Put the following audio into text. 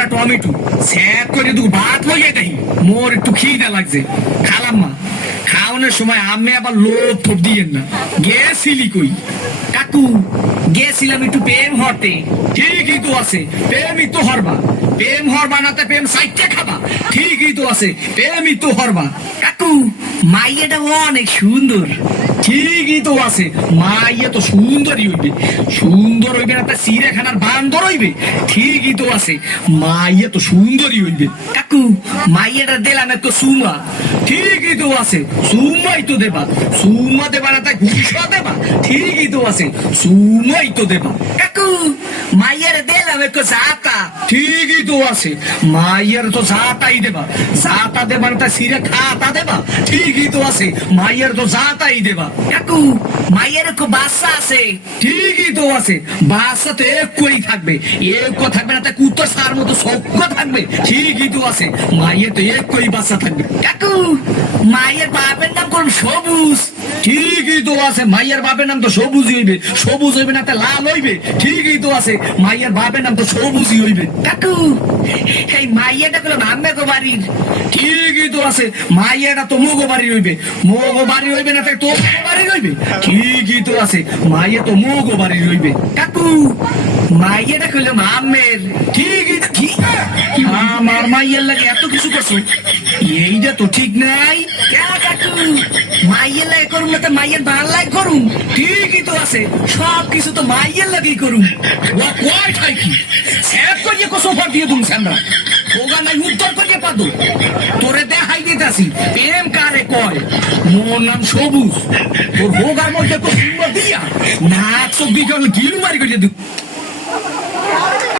বেটা tomato sap করে তুই ভাত লইয়ে দেই মোর একটু খিদা লাগছে খালাম মা খাওয়ানোর সময় আমি আবার লোভ থোপ দিয়েন না গেছিলি কই কাকু গেছিলাম একটু প্রেম হতে ঠিকই তো আছে প্রেমই তো হরবা প্রেম হরবা না তো প্রেম সাইটে খাবা ঠিকই তো আছে প্রেমই তো হরবা কাকু মাইয়াটা অনেক সুন্দর ঠিকই তো আছে মাইয়া তো সুন্দরই হইবে সুন্দর হইবে না তা চিড়িয়াখানার বান্দর হইবে ঠিকই তো আছে মাইয়া তো সুন্দরই হইবে কাকু মাইয়াটা দিলাম একটু সুমা ঠিকই তো আছে সুমাই তো দেবা সুমা দেবা না তাই ঘুষা দেবা ঠিকই তো আছে সুমাই তো দেবা কাকু মাইয়ার দিলাম একটু জাতা ঠিকই তো আছে মাইয়ার তো জাতাই দেবা জাতা দেবা না তাই সিরে খাতা দেবা ঠিকই তো আছে মাইয়ার তো জাতাই দেবা কাকু মাইয়ার একটু বাচ্চা আছে ঠিকই তো আছে বাচ্চা তো একই থাকবে এক থাকবে না তাই কুত্তর সার মতো সক্ষ থাকবে ঠিকই তো আছে মাইয়ের তো একই বাচ্চা থাকবে কাকু মায়ের বাপের নাম কোন সবুজ ঠিকই তো আছে মাইয়ের বাপের নাম তো সবুজই হইবে সবুজ হইবে না তা লাল হইবে ঠিকই তো আছে মাইয়ের বাপের নাম তো সবুজই হইবে কাকু এই মাইয়াটা গুলো নামবে গো বাড়ির ঠিকই তো আছে মাইয়াটা তো মোগো বাড়ি হইবে মোগো বাড়ি হইবে না তাই তো বাড়ি হইবে ঠিকই তো আছে মাইয়া তো মোগো বাড়ি হইবে কাকু মাইয়াটা কইলো আমের ঠিকই তো ঠিক আমার মাইয়ার লাগে এত কিছু করছো এইটা তো ঠিক নাই কাকু মাইয়ের লাগে করুন না তো মাইয়ের ভাল লাগে করুন ঠিকই তো আছে সব কিছু তো মাইয়ের লাগেই করুন কয় ঠাই কি স্যাপ করিয়ে সোফা দিয়ে দুম সামরা ওগা নাই উত্তর করিয়ে পাদো তোরে দেখাই দিতেছি প্রেম কারে কয় মোর নাম সবুজ তোর ভোগার মধ্যে তো সুন্দর দিয়া নাক চোখ দিয়ে গিলু মারি করিয়ে